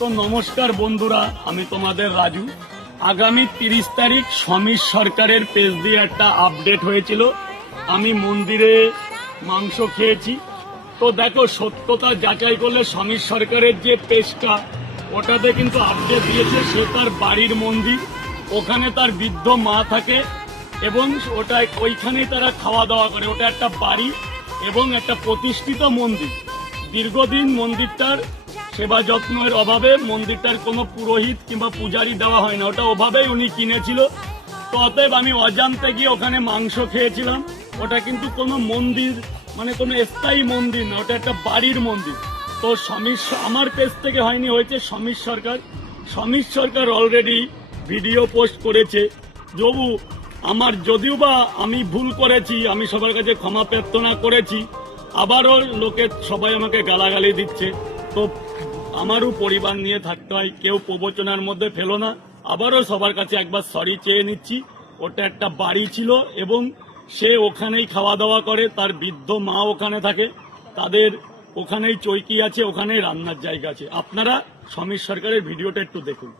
তো নমস্কার বন্ধুরা, আমি তোমাদের রাজু। আগামী 30 তারিখ সমীর সরকারের পেজ দিয়ে একটা আপডেট হয়েছিল। আমি মন্দিরে মাংস খেয়েছি। তো দেখো, সত্যতা যাচাই করলে সমীর সরকারের যে পেজটা, ওটাতে কিন্তু আপডেট দিয়েছে সে তার বাড়ির মন্দির, ওখানে তার বৃদ্ধ মা থাকে এবং ওইখানেই তারা খাওয়া দাওয়া করে। ওটা একটা বাড়ি এবং একটা প্রতিষ্ঠিত মন্দির। দীর্ঘদিন মন্দিরটার সেবা যত্নের অভাবে মন্দিরটার কোনো পুরোহিত কিংবা পূজারি দেওয়া হয় না, ওটা ওভাবেই উনি কিনেছিল। তো অতএব আমি অজান্তে গিয়ে ওখানে মাংস খেয়েছিলাম। ওটা কিন্তু কোনো মন্দির, মানে কোনো স্থায়ী মন্দির না, ওটা একটা বাড়ির মন্দির। তো আমার পেজ থেকে হয়নি, হয়েছে সমীর সরকার। সমীর সরকার অলরেডি ভিডিও পোস্ট করেছে। আমার যদিও বা আমি ভুল করেছি, আমি সবার কাছে ক্ষমা প্রার্থনা করেছি, আবারও সবাই আমাকে গালাগালি দিচ্ছে। তো আমারও পরিবার নিয়ে থাকতে হয়, কেউ প্রবচনার মধ্যে ফেলো না। আবারও সবার কাছে একবার সরি চেয়ে নিচ্ছি। ওটা একটা বাড়ি ছিল এবং সে ওখানেই খাওয়া দাওয়া করে, তার বৃদ্ধ মা ওখানে থাকে, তাদের ওখানেই চৌকি আছে, ওখানেই রান্নার জায়গা আছে। আপনারা সমীর সরকারের ভিডিওটা একটু দেখুন।